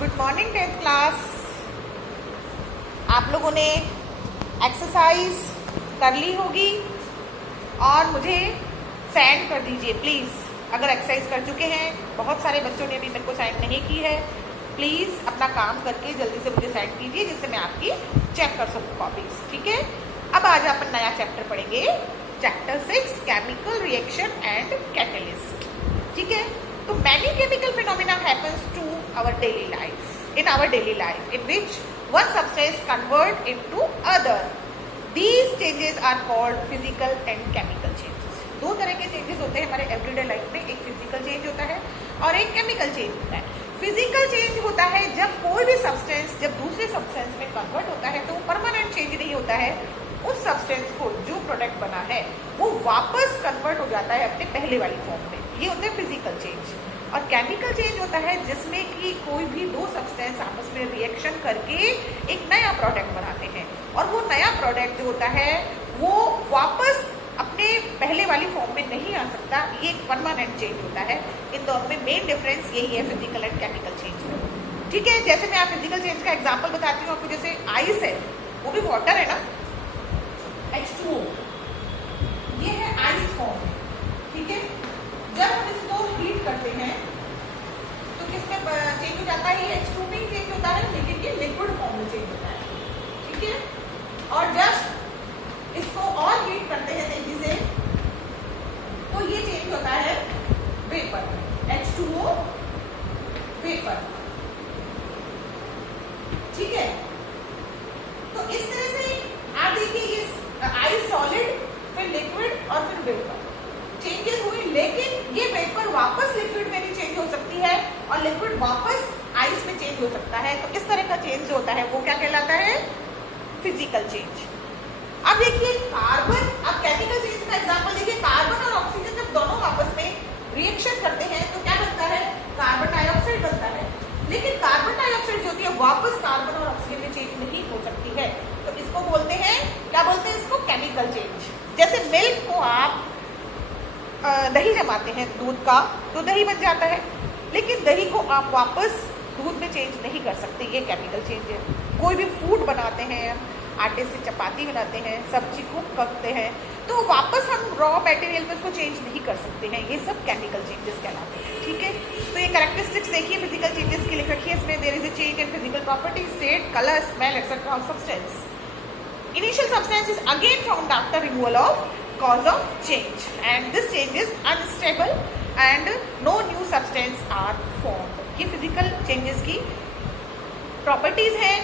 Good morning 10th class. आप लोगों ने एक्सरसाइज कर ली होगी और मुझे सेंड कर दीजिए प्लीज़, अगर एक्सरसाइज कर चुके हैं। बहुत सारे बच्चों ने अभी मेरे को सेंड नहीं की है। प्लीज़ अपना काम करके जल्दी से मुझे सेंड कीजिए जिससे मैं आपकी चेक कर सकूँ कॉपीज। ठीक है, अब आज अपन नया चैप्टर पढ़ेंगे, chapter 6 chemical reaction and catalyst. ठीक है, तो many chemical phenomena happens to our daily life, in our daily life, in which one substance convert into other. These changes are called physical and chemical changes. दो तरह के changes होते हैं हमारे everyday life में, एक फिजिकल चेंज होता है और एक केमिकल चेंज होता है। फिजिकल चेंज होता है जब कोई भी सब्सटेंस जब दूसरे सब्सटेंस में कन्वर्ट होता है तो वो परमानेंट चेंज नहीं होता है, उस सब्सटेंस को जो प्रोडक्ट बना है वो वापस कन्वर्ट हो जाता है अपने पहले वाली फॉर्म में, ये होता है फिजिकल चेंज। और केमिकल चेंज होता है जिसमें कि कोई भी दो सब्सटेंस आपस में रिएक्शन करके एक नया प्रोडक्ट बनाते हैं और वो नया प्रोडक्ट जो होता है वो वापस अपने पहले वाली फॉर्म में नहीं आ सकता, ये एक परमानेंट चेंज होता है। इन दोनों में मेन डिफरेंस यही है, फिजिकल एंड केमिकल चेंज में। ठीक है, जैसे मैं आप फिजिकल चेंज का एग्जाम्पल बताती हूँ आपको। जैसे आइस है, वो भी वाटर है ना, H2O, ये है आइस फॉर्म। ठीक है, जब हम इसको हीट करते हैं तो किसमें चेंज हो जाता है, ये H2 में ही चेंज होता है, लेकिन ये लिक्विड फॉर्म में चेंज होता है। ठीक है, और जब इसको और हीट करते हैं तेजी से तो ये चेंज होता है वेपर, H2O वेपर। ठीक है, तो इस तरह से आप देखिए ये आइस सॉलिड, फिर लिक्विड और फिर वेपर चेंजेस हुए, लेकिन ये वेपर वापस लिक्विड में भी चेंज हो सकती है और लिक्विड वापस आइस में चेंज हो सकता है। तो इस तरह का चेंज जो होता है वो क्या कहलाता है, फिजिकल चेंज। अब देखिए कार्बन, अब केमिकल चेंज का एग्जांपल देखिए, कार्बन और ऑक्सीजन जब दोनों आपस में रिएक्शन करते हैं तो क्या बनता है, कार्बन डाइऑक्साइड बनता है। लेकिन कार्बन डाइऑक्साइड जो होती है वापस कार्बन और ऑक्सीजन में चेंज नहीं हो सकती है, तो इसको बोलते हैं, क्या बोलते हैं इसको, केमिकल चेंज। जैसे मिल्क को आप दही जमाते हैं दूध का तो दही बन जाता है, लेकिन दही को आप वापस दूध में चेंज नहीं कर सकते, ये केमिकल चेंज है। कोई भी फूड बनाते हैं, आटे से चपाती बनाते हैं, सब्जी को पकते हैं, तो वापस हम रॉ मटेरियल में उसको चेंज नहीं कर सकते हैं, ये सब केमिकल चेंजेस कहलाते हैं। ठीक है, तो ये कैरेक्टरिस्टिक्स देखिए फिजिकल चेंजेस की लिख रखी है इसमें। There is a change in physical property, state, colour, smell etcetera of substance. Initial substance is again found after removal of cause of change and this change is unstable and no new substance are formed. ये physical changes की properties हैं।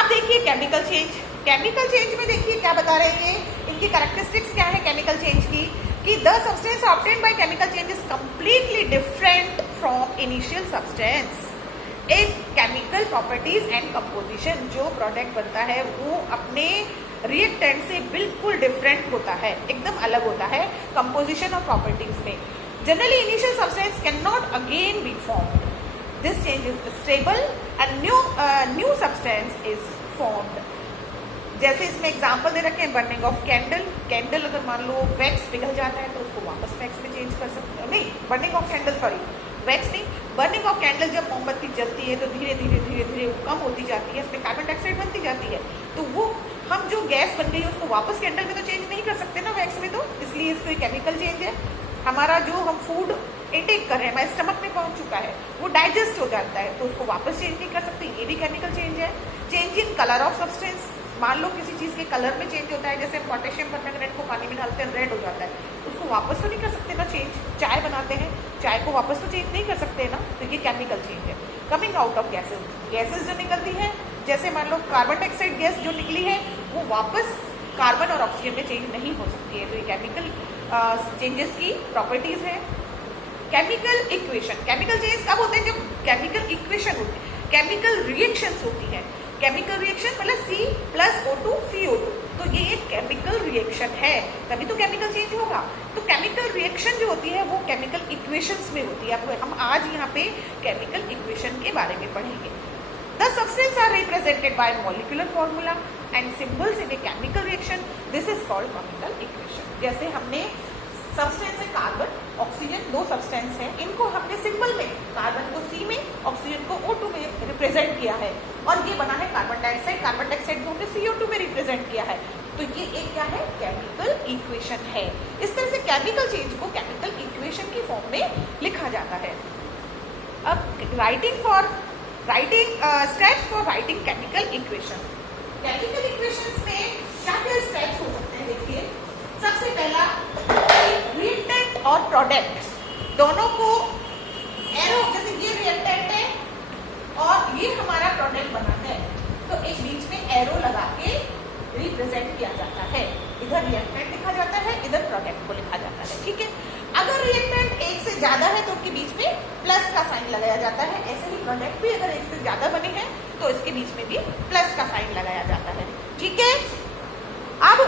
अब देखिए chemical change, chemical change में देखिए क्या बता रहे हैं, इनकी कैरेक्टरिस्टिक्स क्या है केमिकल चेंज की, कि the substance obtained by chemical change is completely different from initial substance in chemical properties and composition. जो प्रोडक्ट बनता है वो अपने रिएक्टेंट से बिल्कुल डिफरेंट होता है, एकदम अलग होता है कंपोजिशन और प्रॉपर्टीज में। Generally initial substance can not again be formed, this change is stable and new substance is formed. जैसे इसमें एग्जांपल दे रखे हैं, बर्निंग ऑफ कैंडल, कैंडल अगर मान लो वैक्स पिघल जाता है तो उसको वापस वैक्स में चेंज कर सकते हैं, नहीं burning of candle, sorry wax नहीं, बर्निंग ऑफ कैंडल, जब मोमबत्ती जलती है तो धीरे धीरे धीरे धीरे वो कम होती जाती है, उसमें कार्बन डाइऑक्साइड बनती जाती है, तो वो हम जो गैस बन गई है उसको वापस कैंडल में तो चेंज नहीं कर सकते ना वैक्स में, तो इसलिए इसको एक केमिकल चेंज है। हमारा जो हम फूड इंटेक कर रहे हैं, हमारे स्टमक में पहुंच चुका है, वो डाइजेस्ट हो जाता है तो उसको वापस चेंज नहीं कर सकते, ये भी केमिकल चेंज है। Change in colour of substance, मान लो किसी चीज़ के कलर में चेंज होता है, जैसे पोटेशियम परमैंगनेट को पानी में डालते हैं रेड हो जाता है, उसको वापस तो नहीं कर सकते ना चेंज। चाय बनाते हैं, चाय को वापस तो चेंज नहीं कर सकते ना, तो ये केमिकल चेंज है। Coming out of gases, gases जो निकलती है, जैसे मान लो कार्बन डाइऑक्साइड गैस जो निकली है वो वापस कार्बन और ऑक्सीजन में चेंज नहीं हो सकती है, तो ये केमिकल चेंजेस की प्रॉपर्टीज है। केमिकल इक्वेशन, केमिकल चेंज कब होते हैं, जब केमिकल इक्वेशन होती है, केमिकल रिएक्शंस होती है। केमिकल रिएक्शन मतलब C+O2CO2, तो ये एक केमिकल रिएक्शन है, तभी तो केमिकल चेंज होगा। तो केमिकल रिएक्शन जो होती है वो केमिकल इक्वेशंस में होती है। अब हम आज यहाँ पे केमिकल इक्वेशन के बारे में पढ़ेंगे। The substances are represented by molecular formula and symbols in a chemical reaction. This is called chemical equation. जैसे हमने सब्सटेंस है कार्बन, ऑक्सीजन, दो सब्सटेंस है, इनको हमने सिंबल में कार्बन को C में, ऑक्सीजन को O2 में रिप्रेजेंट किया है और ये बना है कार्बन डाइऑक्साइड। कार्बन डाइऑक्साइड को हमने CO2 में रिप्रेजेंट किया है। तो ये एक क्या है, केमिकल इक्वेशन है। इस तरह से केमिकल चेंज को केमिकल इक्वेशन की फॉर्म में लिखा जाता है। अब steps for writing chemical equation. Chemical equations में क्या क्या स्टेप्स हो सकते हैं, देखिए। सबसे पहला, रिएक्टेंट और प्रोडक्ट दोनों को एरो, जैसे ये रिएक्टेंट है और ये हमारा प्रोडक्ट बना है, तो एक बीच में एरो लगा के रिप्रेजेंट किया जाता है। इधर रिएक्टेंट लिखा जाता है, इधर प्रोडक्ट को लिखा जाता है, ठीक है। अगर रिएक्टेंट एक से ज्यादा है तो उनके बीच में प्लस का साइन लगाया जाता है। ऐसे ही प्रोडक्ट भी अगर एक से ज्यादा बने हैं तो इसके बीच में भी प्लस का साइन लगाया जाता है, ठीक है। अब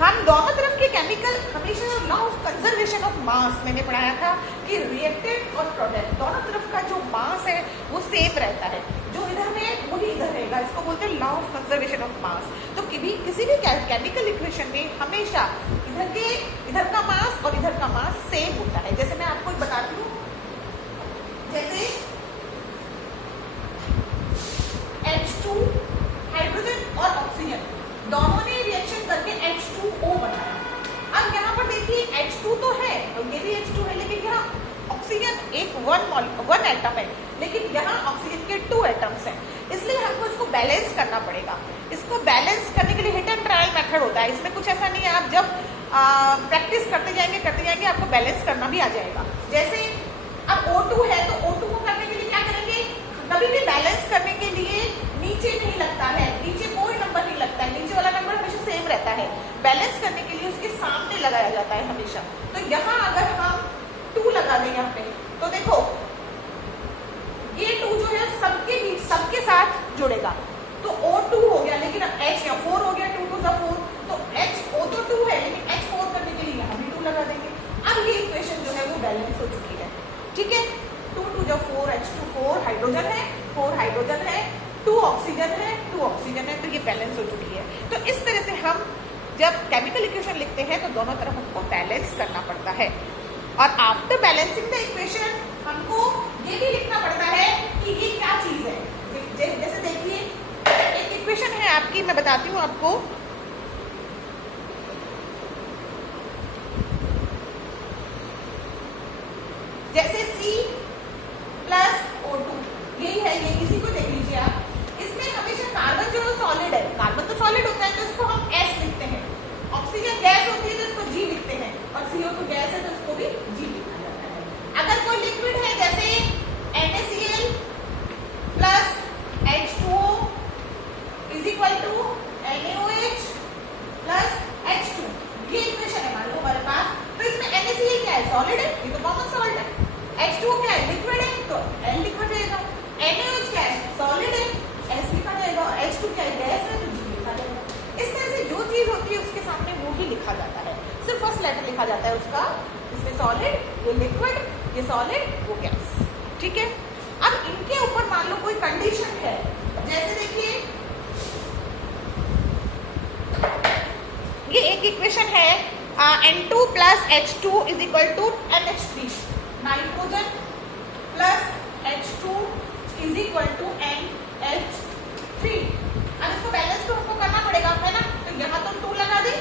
हम दोनों तरफ के केमिकल हमेशा law of conservation of mass मैंने पढ़ाया था कि रिएक्टेंट और प्रोडक्ट दोनों तरफ का जो मास है वो सेम रहता है, जो इधर है वही इधर रहेगा। इसको बोलते हैं law of conservation of mass. तो किसी भी केमिकल इक्वेशन में हमेशा इधर का मास और इधर का मास सेम होता है। जैसे मैं आपको बताती हूँ, जैसे H2 हाइड्रोजन और ऑक्सीजन दोनों ने रिएक्शन करके H2O बनाया। अब यहाँ पर देखिए H2 तो है और ये भी H2 है, लेकिन यहाँ ऑक्सीजन एक वन एटम है, लेकिन यहाँ ऑक्सीजन के 2 एटम्स हैं, इसलिए हमको इसको बैलेंस करना पड़ेगा। इसको बैलेंस करने के लिए हिट एंड ट्रायल मेथड होता है। इसमें कुछ ऐसा नहीं है, आप जब प्रैक्टिस करते जाएंगे आपको बैलेंस करना भी आ जाएगा। जैसे अब O2 है तो O2 को करने के लिए क्या करेंगे, कभी भी बैलेंस करने के लिए नीचे नहीं लगता है, नीचे कोई नंबर नहीं लगता है, नीचे वाला नंबर हमेशा सेम रहता है। बैलेंस करने के लिए उसके सामने लगाया जाता है हमेशा। तो यहाँ अगर हम 2 लगा दें यहाँ पे, तो देखो ये 2 जो है सबके बीच सबके साथ जुड़ेगा, तो O2 हो गया, लेकिन H या 4 हो गया, 2 2 4, तो O तो 2 है, लेकिन H4 करने के लिए यहाँ भी 2 लगा देंगे। अब ये इक्वेशन जो है वो बैलेंस हो चुकी है, ठीक है। 2 2 4, H2 4 हाइड्रोजन है, 4 हाइड्रोजन है, 2 ऑक्सीजन है, 2 ऑक्सीजन है, तो ये बैलेंस हो चुकी है। तो इस तरह से हम जब केमिकल इक्वेशन लिखते हैं तो दोनों तरफ हमको बैलेंस करना पड़ता है। और आफ्टर बैलेंसिंग द इक्वेशन हमको ये भी लिखना पड़ता है कि ये क्या चीज है। जैसे देखिए एक इक्वेशन है आपकी, मैं बताती हूँ आपको। जैसे C प्लस O2 यही है, ये इसी को देख लीजिए आप। इसमें हमेशा कार्बन जो है सॉलिड है, कार्बन तो सॉलिड होता है तो इसको हम S लिखते हैं। ऑक्सीजन गैस होती है तो इसको G लिखते हैं, और CO2 गैस है तो इसको भी G लिखा जाता है। अगर कोई लिक्विड है जैसे NaCl plus H2O is equal to NaOH plus H2, ये इक्वेशन है मान लो हमारे पास। तो इसमें NaCl क्या है, सॉलिड है, ये तो कॉमन सॉल्ट है। H2O क्या है, लिक्विड है, तो L लिखा जाएगा। NaOH क्या है, सॉलिड है, S लिखा जाएगा। और H2 क्या है, गैस है, तो G लिखा जाएगा। इस तरह से जो चीज होती है उसके सामने वो ही लिखा जाता है, सिर्फ फर्स्ट लेटर लिखा जाता है उसका। इसमें सॉलिड, ये लिक्विड, ये सॉलिड, वो गैस, ठीक है। अब इनके ऊपर मान लो कोई कंडीशन है, जैसे देखिए ये एक इक्वेशन है N2 plus H2 is equal to NH3, nitrogen plus H2 is equal to NH3। अब इसको बैलेंस तो हमको करना पड़ेगा, है ना। तो यहाँ तो 2 लगा दे,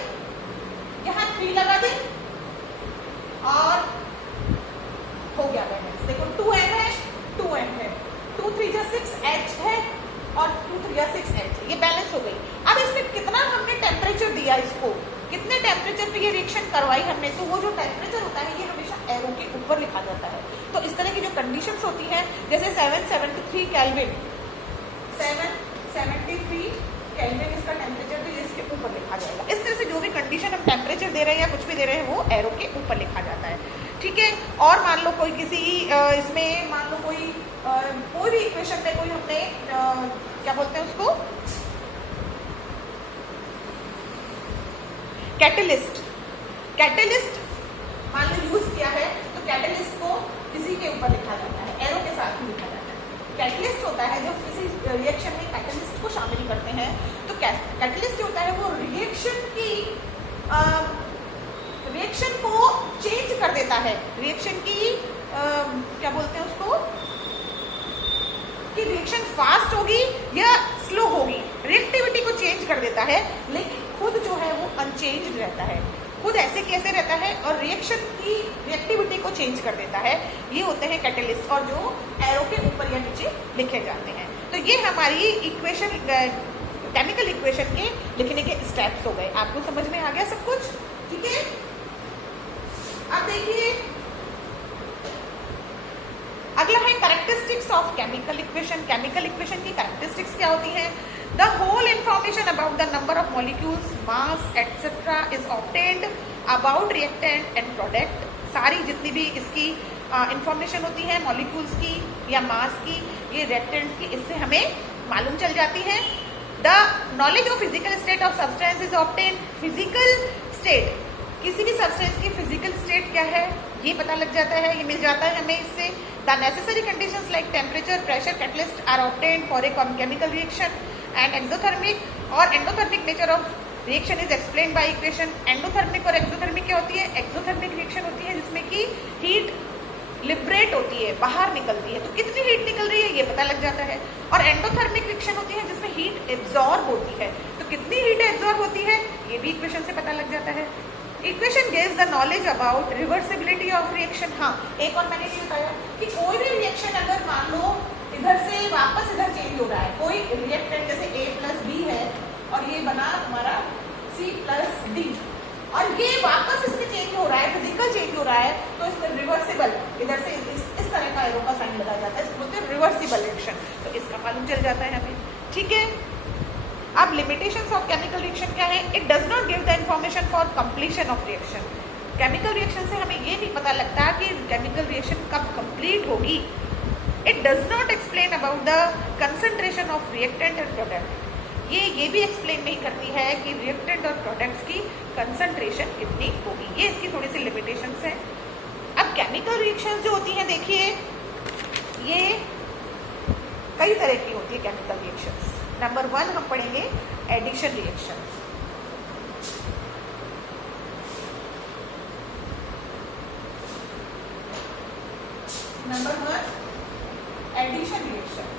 यहाँ 3 लगा दे, और हो गया बैलेंस। देखो 2N है, 2N है, 2 3 जा 6H है, और 2 3 जा 6H, ये बैलेंस हो गई। अब इसमें कितना हमने टेम्परेचर दिया, इसको कितने टेम्परेचर पे ये रिएक्शन करवाई हमने, तो वो जो टेम्परेचर होता है ये हमेशा एरो के ऊपर लिखा जाता है। तो इस तरह की जो कंडीशंस होती हैं, जैसे 773 केल्विन, 773 केल्विन इसका टेम्परेचर भी इसके ऊपर लिखा जाएगा। इस तरह से जो भी कंडीशन हम टेम्परेचर दे रहे हैं या कुछ भी दे रहे हैं वो एरो के ऊपर लिखा जाता है, ठीक है। और मान लो कोई किसी इसमें मान लो कोई भी इक्वेशन में कोई हमने क्या बोलते हैं उसको, कैटलिस्ट मान लो यूज किया है, तो कैटलिस्ट को किसी के ऊपर लिखा जाता है, एरो के साथ ही लिखा जाता है। कैटलिस्ट होता है जो किसी रिएक्शन में कैटलिस्ट को शामिल करते हैं। तो कैटलिस्ट होता है वो रिएक्शन को चेंज कर देता है, रिएक्शन की क्या बोलते हैं उसको, कि रिएक्शन फास्ट होगी या स्लो होगी, रिएक्टिविटी को चेंज कर देता है, लेकिन खुद जो है वो अनचेंज्ड रहता है, खुद ऐसे कैसे रहता है और रिएक्शन की रिएक्टिविटी को चेंज कर देता है। ये होते हैं कैटलिस्ट, और जो एरो के ऊपर या नीचे लिखे जाते हैं। तो ये हमारी इक्वेशन, केमिकल इक्वेशन के लिखने के स्टेप्स हो गए। आपको समझ में आ गया सब कुछ? ठीक है। अब देखिए अगला है characteristics of chemical equation. Chemical equation की कैरेक्टरिस्टिक्स क्या होती हैं? The whole information about the number of molecules, mass etcetera is obtained about reactant and product. सारी जितनी भी इसकी इंफॉर्मेशन होती है मॉलिक्यूल्स की या मास की, ये रिएक्टेंट्स की, इससे हमें मालूम चल जाती है। The knowledge of physical state of substance is obtained. Physical state, किसी भी सब्सटेंस की फिजिकल स्टेट क्या है ये पता लग जाता है, ये मिल जाता है हमें इससे। The necessary conditions like temperature, pressure, catalyst are obtained for a chemical reaction and exothermic और endothermic nature of reaction is explained by equation. Endothermic और एक्सोथर्मिक क्या होती है? एक्सोथर्मिक रिएक्शन होती है जिसमें कि हीट लिबरेट होती है, बाहर निकलती है, तो कितनी हीट निकल रही है ये पता लग जाता है। और एंडोथर्मिक रिएक्शन होती है जिसमें हीट एब्जॉर्ब होती है, तो कितनी हीट एब्जॉर्ब होती है ये भी इक्वेशन से पता लग जाता है। Equation gives the knowledge about reversibility of reaction. हाँ, एक और मैंने ये बताया कि कोई भी रिएक्शन अगर मान लो इधर से वापस इधर चेंज हो रहा है, कोई रिएक्टेंट जैसे A प्लस बी है और ये बना हमारा C प्लस डी, और ये वापस इसमें चेंज हो रहा है, फिजिकल चेंज हो रहा है, तो इसमें रिवर्सिबल, इधर से इस तरह का एरो का साइन लगाया जाता है, इसको बोलते हैं रिवर्सिबल रिएक्शन। तो इसका मालूम चल जाता है हमें। ठीक है। अब लिमिटेशंस ऑफ केमिकल रिएक्शन क्या है? It does not give the information for completion of reaction. Chemical reaction से हमें ये नहीं पता लगता कि केमिकल रिएक्शन कब कंप्लीट होगी। It does not explain about the concentration of reactant and product. ये भी एक्सप्लेन नहीं करती है कि रिएक्टेंट और प्रोडक्ट्स की कंसंट्रेशन कितनी होगी। ये इसकी थोड़ी सी लिमिटेशंस है। अब केमिकल रिएक्शंस जो होती हैं, देखिए ये कई तरह की होती है केमिकल रिएक्शंस। नंबर 1 हम पढ़ेंगे addition reaction. Number 1 addition reaction.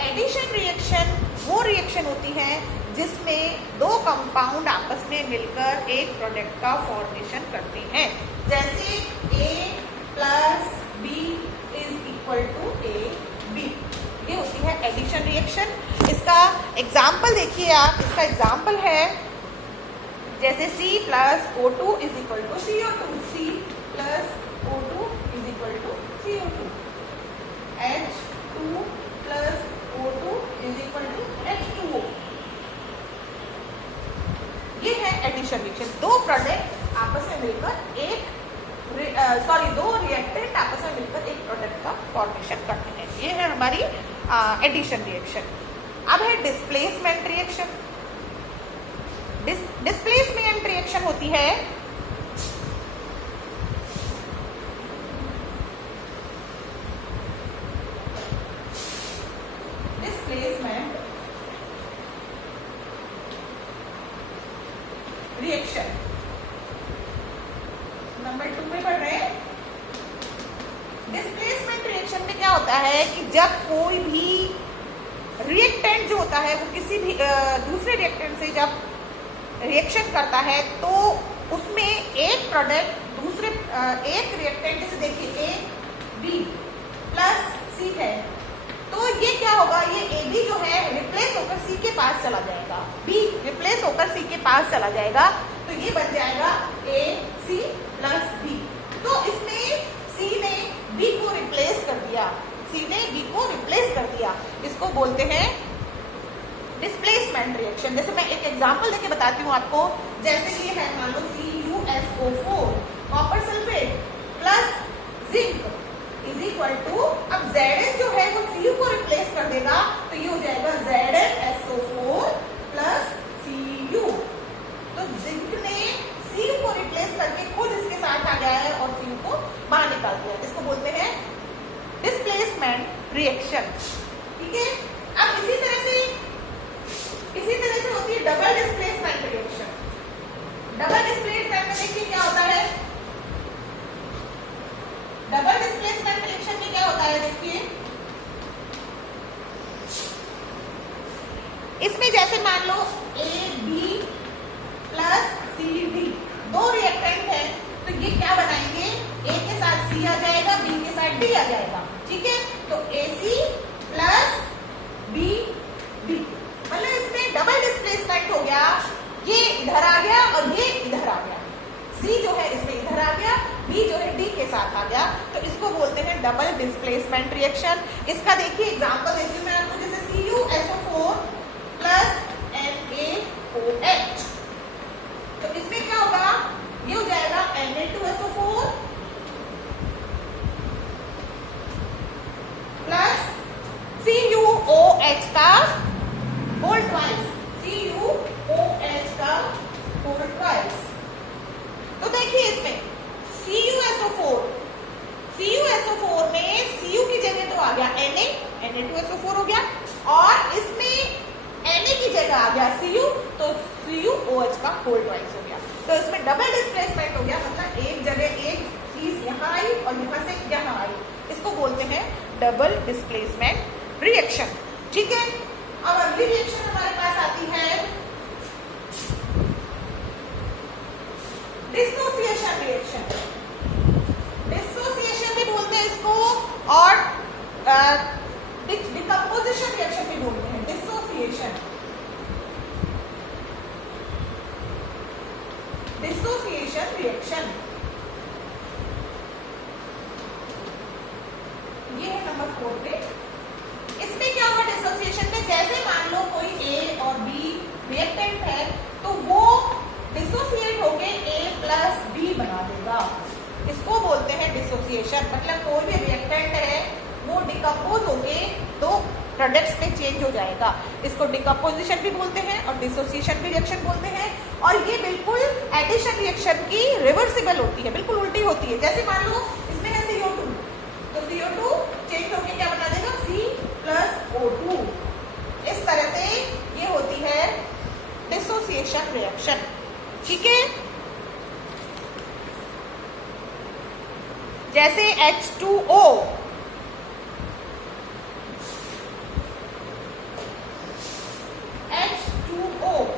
Addition reaction वो रिएक्शन होती है जिसमें दो कंपाउंड आपस में मिलकर एक प्रोडक्ट का फॉर्मेशन करते हैं। जैसे A plus B is equal to A B, ये होती है एडिशन रिएक्शन। इसका एग्जाम्पल देखिए आप, इसका एग्जाम्पल है जैसे C plus O2 is equal to CO2, C plus O2 is equal to CO2, H2 plus O2 is equal to H2O। ये है एडिशन रिएक्शन। दो प्रोडक्ट आपस में मिलकर एक दो रिएक्टेंट आपस में मिलकर एक प्रोडक्ट का फॉर्मेशन करते हैं। ये है हमारी एडिशन रिएक्शन। अब है डिस्प्लेसमेंट रिएक्शन। डिस्प्लेसमेंट रिएक्शन होती है डिस्प्लेसमेंट रिएक्शन। नंबर 2 में पढ़ रहे हैं। डिस्प्लेसमेंट रिएक्शन में क्या होता है कि जब कोई भी रिएक्टेंट जो होता है वो किसी भी दूसरे रिएक्टेंट से जब रिएक्शन करता है तो उसमें एक प्रोडक्ट दूसरे एक रिएक्टेंट, जैसे देखिए ए बी प्लस सी है, तो ये क्या होगा, ये ए बी जो है रिप्लेस होकर सी के पास चला जाएगा, बी रिप्लेस होकर सी के पास चला जाएगा, तो ये बन जाएगा ए सी प्लस बी। तो इसमें सी ने बी को रिप्लेस कर दिया, सी ने बी को रिप्लेस कर दिया, इसको बोलते हैं डिस्प्लेसमेंट रिएक्शन। जैसे मैं एक एग्जांपल देके बताती हूँ आपको। जैसे ये है, मान लो CuSO4 copper sulphate plus zinc is equal to, अब Zn जो है वो Cu को रिप्लेस कर देगा, तो ये हो जाएगा ZnSO4 प्लस Cu। तो जिंक ने Cu को रिप्लेस करके खुद इसके साथ आ गया है और Cu को बाहर निकाल दिया, इसको बोलते हैं डिस्प्लेसमेंट रिएक्शन। होती है double displacement reaction. Double displacement में देखिए क्या होता है, डबल डिस्प्लेसमेंट रिएक्शन में क्या होता है, देखिए इसमें जैसे मान लो A B plus C D दो रिएक्टेंट है, तो ये क्या बनाएंगे, ए के साथ सी आ जाएगा, बी के साथ डी आ जाएगा, ठीक है। तो ए सी प्लस बी डी, मतलब इसमें डबल डिस्प्लेसमेंट हो गया, ये इधर आ गया और ये इधर आ गया, सी जो है इसमें इधर आ गया, बी जो है डी के साथ आ गया, तो इसको बोलते हैं डबल डिस्प्लेसमेंट रिएक्शन। इसका देखिए एग्जांपल देती हूँ मैं आपको, जैसे CuSO4 प्लस NaOH, तो इसमें क्या होगा, ये हो जाएगा Na2SO4 प्लस CuOH का होल ट्वाइस, CuOH का होल ट्वाइस। तो देखिए इसमें CuSO4 में Cu की जगह तो आ गया Na2SO4 हो गया, और इसमें Na की जगह आ गया Cu, तो CuOH का होल ट्वाइस हो गया। तो इसमें डबल डिस्प्लेसमेंट हो गया, मतलब एक जगह एक चीज यहाँ आई और यहाँ से यहाँ आई, इसको बोलते हैं डबल डिस्प्लेसमेंट रिएक्शन, ठीक है। अब अगली रिएक्शन हमारे पास आती है डिसोसिएशन रिएक्शन। डिसोसिएशन भी बोलते हैं इसको, और डिकम्पोजिशन रिएक्शन भी बोलते हैं। डिसोसिएशन रिएक्शन, ये है नंबर 4 पे। इसमें क्या होगा डिसोसिएशन में, जैसे मान लो कोई ए और बी रिएक्टेंट है, तो वो डिसोसिएट होके A प्लस बी बना देगा, इसको बोलते हैं डिसोसिएशन। मतलब कोई भी रिएक्टेंट है वो डिकम्पोज होके दो प्रोडक्ट्स में चेंज हो जाएगा, इसको डिकम्पोजिशन भी बोलते हैं और डिसोसिएशन भी रिएक्शन बोलते हैं। और ये बिल्कुल एडिशन रिएक्शन की रिवर्सिबल होती है, बिल्कुल उल्टी होती है। जैसे मान लो इसमें है CO2, तो CO2 चेंज होके क्या बना देगा, C प्लस O2। इस तरह से ये होती है डिसोसिएशन रिएक्शन, ठीक है। जैसे H2O,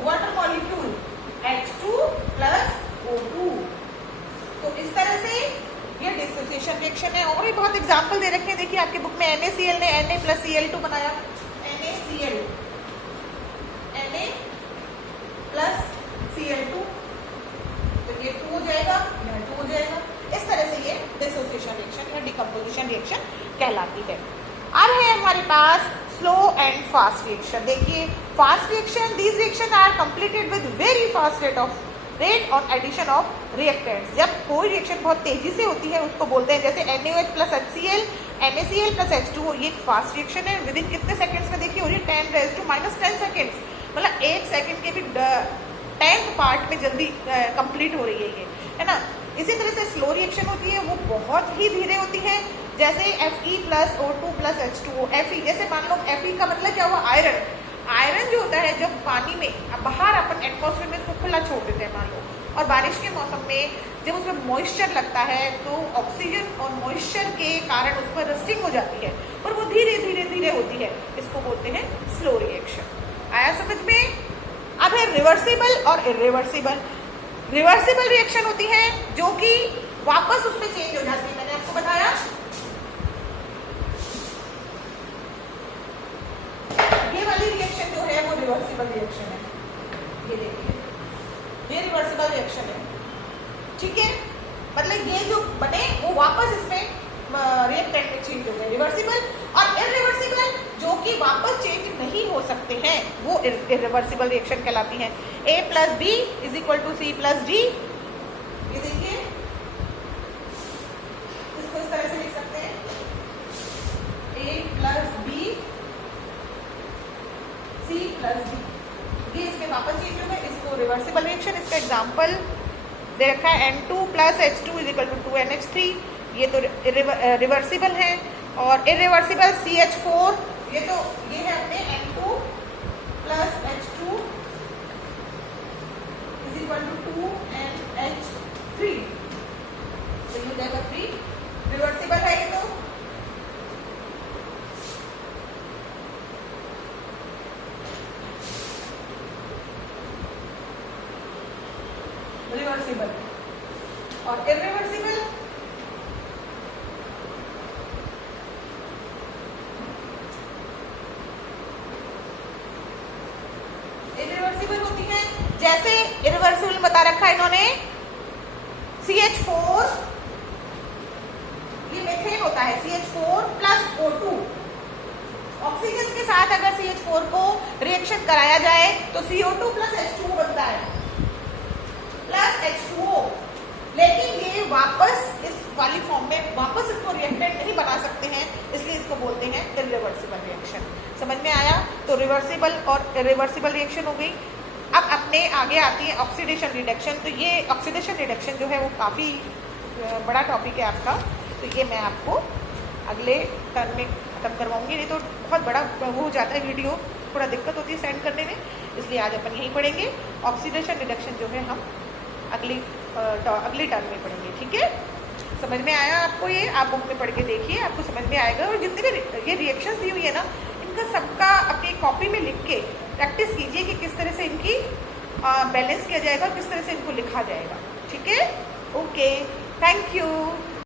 water molecule H2 plus O2, तो इस तरह से ये डिसोसिएशन रिएक्शन है। और भी बहुत एग्जांपल दे रखे हैं, देखिए आपके बुक में NaCl ने Na प्लस Cl2 बनाया, NaCl Na प्लस Cl2, तो ये 2 हो जाएगा, यह 2 हो जाएगा। इस तरह से ये डिसोसिएशन रिएक्शन या डिकम्पोजिशन रिएक्शन कहलाती है। अब है हमारे पास स्लो एंड फास्ट रिएक्शन। देखिए fast reaction, these reaction are completed with very fast rate on addition of reactants. जब कोई रिएक्शन बहुत तेजी से होती है उसको बोलते हैं, जैसे NaOH plus HCl, NaCl plus H2O, ये एक फास्ट रिएक्शन है। विद इन कितने सेकंड्स में देखिए हो रही है, 10⁻⁻10 सेकंड्स, मतलब 1 सेकंड के भी 10th पार्ट में जल्दी कंप्लीट हो रही है ये, है ना। इसी तरह से स्लो रिएक्शन होती है, वो बहुत ही धीरे होती है, जैसे Fe plus O2 plus H2O। Fe, जैसे मान लो Fe का मतलब क्या हुआ, आयरन। आयरन जो होता है जब पानी में बाहर अपन एटमॉस्फेयर में इसको खुला छोड़ देते हैं मान लो, और बारिश के मौसम में जब उसमें मॉइस्चर लगता है तो ऑक्सीजन और मॉइस्चर के कारण उस पर रस्टिंग हो जाती है, और वो धीरे धीरे धीरे होती है, इसको बोलते हैं स्लो रिएक्शन। आया समझ में। अब है रिवर्सिबल और इरिवर्सिबल। रिवर्सिबल रिएक्शन होती है जो कि वापस उसमें चेंज हो जाती है, मैंने आपको बताया। ये वाली रिएक्शन जो है वो रिवर्सिबल रिएक्शन है, ये देखिए ये रिवर्सिबल रिएक्शन है, ठीक है। मतलब ये जो बने वो वापस इसमें रिएक्टेंट में चेंज हो गए, रिवर्सिबल। और इरिवर्सिबल जो कि वापस चेंज नहीं हो सकते हैं वो इरिवर्सिबल रिएक्शन कहलाती हैं। A plus B is equal to C plus D, ये देखिए इसको इस तरह से लिख सकते हैं, A plus B C plus D, ये इसमें वापस चेंज हो गए, इसको रिवर्सिबल रिएक्शन। इसका एग्जाम्पल दे रखा है N2 plus H2 is equal to 2NH3, ये तो रिवर्सिबल है। और इरिवर्सिबल CH4, ये है अपने N2 प्लस H2 रिवर्सिबल। और इरिवर्सिबल इरिवर्सिबल होती है, जैसे इरिवर्सिबल बता रखा है इन्होंने CH4, ये मीथेन होता है CH4 प्लस O2। ऑक्सीजन के साथ अगर CH4 को रिएक्शन कराया जाए तो CO2 प्लस H2O बनता है, प्लस H2O। लेकिन ये वापस इस वाली फॉर्म में वापस इसको रिएक्टेंट नहीं बना सकते हैं, इसलिए इसको बोलते हैं इरिवर्सिबल रिएक्शन। समझ में आया? तो रिवर्सिबल और इरिवर्सिबल रिएक्शन हो गई। अब अपने आगे आती है ऑक्सीडेशन रिडक्शन। तो ये ऑक्सीडेशन रिडक्शन जो है वो काफ़ी बड़ा टॉपिक है आपका, तो ये मैं आपको अगले टर्म में खत्म करवाऊंगी, नहीं तो बहुत बड़ा वो हो जाता है वीडियो, थोड़ा दिक्कत होती है सेंड करने में, इसलिए आज अपन यहीं पढ़ेंगे। ऑक्सीडेशन रिडक्शन जो है हम अगली टर्म में पढ़ेंगे, ठीक है? समझ में आया आपको? ये आप बुक में पढ़ के देखिए, आपको समझ में आएगा। और जितनी भी ये रिएक्शंस दी हुई है ना, इनका सबका अपनी कॉपी में लिख के प्रैक्टिस कीजिए कि किस तरह से इनकी बैलेंस किया जाएगा, किस तरह से इनको लिखा जाएगा, ठीक है? Okay, thank you.